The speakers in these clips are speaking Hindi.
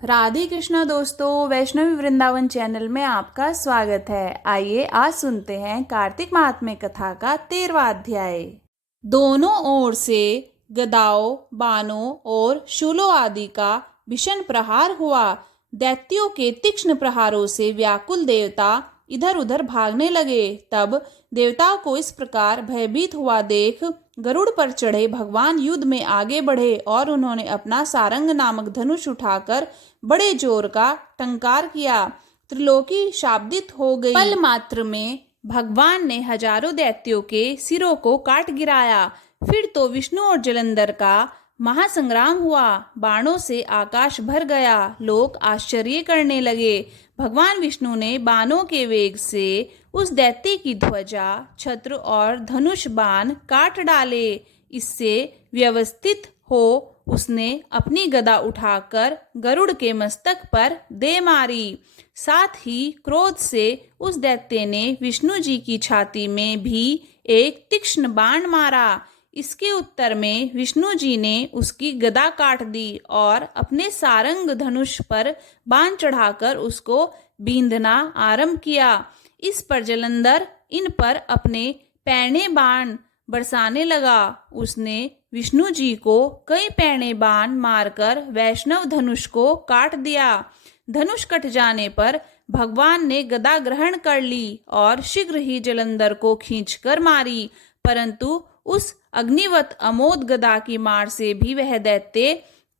राधे कृष्णा दोस्तों, वैष्णवी वृंदावन चैनल में आपका स्वागत है। आइए आज सुनते हैं कार्तिक महात्म्य कथा का 13वां अध्याय। दोनों ओर से गदाओं, बाणों और शूलों आदि का भीषण प्रहार हुआ। दैत्यों के तीक्ष्ण प्रहारों से व्याकुल देवता इधर उधर भागने लगे। तब देवताओं को इस प्रकार भयभीत हुआ देख गरुड़ पर चढ़े भगवान युद्ध में आगे बढ़े और उन्होंने अपना सारंग नामक धनुष उठाकर बड़े जोर का टंकार किया। त्रिलोकी शाब्दित हो गई। पल मात्र में भगवान ने हजारों दैत्यों के सिरों को काट गिराया। फिर तो विष्णु और जलंधर का महासंग्राम हुआ। बाणों से आकाश भर गया। लोग आश्चर्य करने लगे। भगवान विष्णु ने बाणों के वेग से उस दैत्य की ध्वजा, छत्र और धनुष बाण काट डाले। इससे व्यवस्थित हो उसने अपनी गदा उठाकर गरुड़ के मस्तक पर दे मारी। साथ ही क्रोध से उस दैत्य ने विष्णु जी की छाती में भी एक तीक्ष्ण बाण मारा। इसके उत्तर में विष्णु जी ने उसकी गदा काट दी और अपने सारंग धनुष पर बाण चढ़ाकर उसको बींधना आरंभ किया। इस पर जलंधर इन पर अपने पैने बाण बरसाने लगा। उसने विष्णु जी को कई पैने बाण मारकर वैष्णव धनुष को काट दिया। धनुष कट जाने पर भगवान ने गदा ग्रहण कर ली और शीघ्र ही जलंधर को खींचकर मारी, परंतु उस अग्निवत अमोद गदा की मार से भी वह दैत्य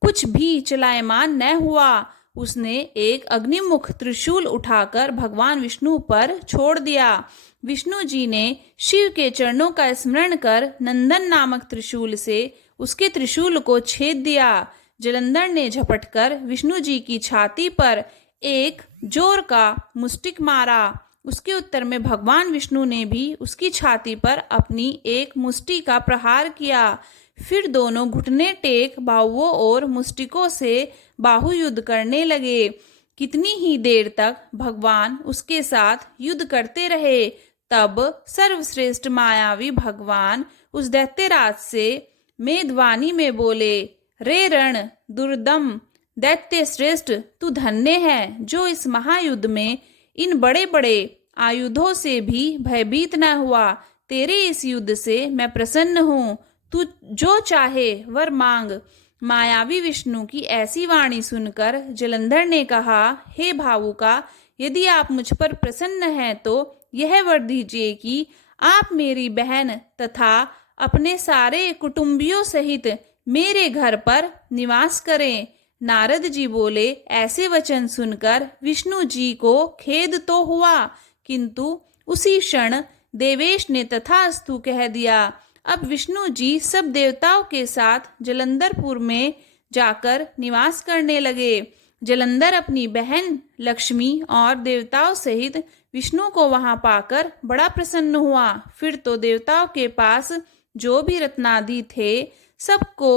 कुछ भी चलायमान न हुआ। उसने एक अग्निमुख त्रिशूल उठाकर भगवान विष्णु पर छोड़ दिया। विष्णु जी ने शिव के चरणों का स्मरण कर नंदन नामक त्रिशूल से उसके त्रिशूल को छेद दिया। जलंधर ने झपटकर विष्णु जी की छाती पर एक जोर का मुष्टिक मारा। उसके उत्तर में भगवान विष्णु ने भी उसकी छाती पर अपनी एक मुष्टि का प्रहार किया। फिर दोनों घुटने टेक बाहुओं और मुष्टिकों से बाहु युद्ध करने लगे। कितनी ही देर तक भगवान उसके साथ युद्ध करते रहे। तब सर्वश्रेष्ठ मायावी भगवान उस दैत्यराज से मेदवानी में बोले, रे रण दुर्दम दैत्य श्रेष्ठ, तू धन्य है जो इस महायुद्ध में इन बड़े बड़े आयुधों से भी भयभीत न हुआ। तेरे इस युद्ध से मैं प्रसन्न हूँ। तू जो चाहे वर मांग। मायावी विष्णु की ऐसी वाणी सुनकर जलंधर ने कहा, हे भावुका, यदि आप मुझ पर प्रसन्न हैं तो यह वर दीजिए कि आप मेरी बहन तथा अपने सारे कुटुंबियों सहित मेरे घर पर निवास करें। नारद जी बोले, ऐसे वचन सुनकर विष्णु जी को खेद तो हुआ, किंतु उसी क्षण देवेश ने तथास्तु कह दिया। अब विष्णु जी सब देवताओं के साथ जलंधरपुर में जाकर निवास करने लगे। जलंधर अपनी बहन लक्ष्मी और देवताओं सहित विष्णु को वहां पाकर बड़ा प्रसन्न हुआ। फिर तो देवताओं के पास जो भी रत्नादि थे सबको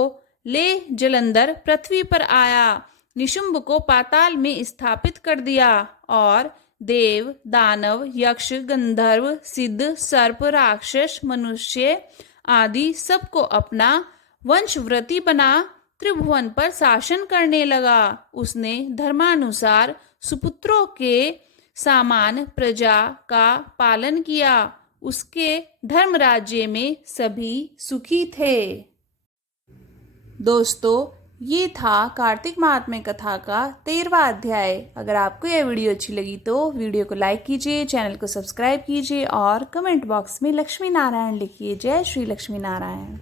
ले जलंधर पृथ्वी पर आया। निशुंभ को पाताल में स्थापित कर दिया और देव, दानव, यक्ष, गंधर्व, सिद्ध, सर्प, राक्षस, मनुष्य आदि सबको अपना वंशव्रती बना त्रिभुवन पर शासन करने लगा। उसने धर्मानुसार सुपुत्रों के समान प्रजा का पालन किया। उसके धर्म राज्य में सभी सुखी थे। दोस्तों, ये था कार्तिक महात्म्य कथा का 13वां अध्याय। अगर आपको यह वीडियो अच्छी लगी तो वीडियो को लाइक कीजिए, चैनल को सब्सक्राइब कीजिए और कमेंट बॉक्स में लक्ष्मी नारायण लिखिए। जय श्री लक्ष्मी नारायण।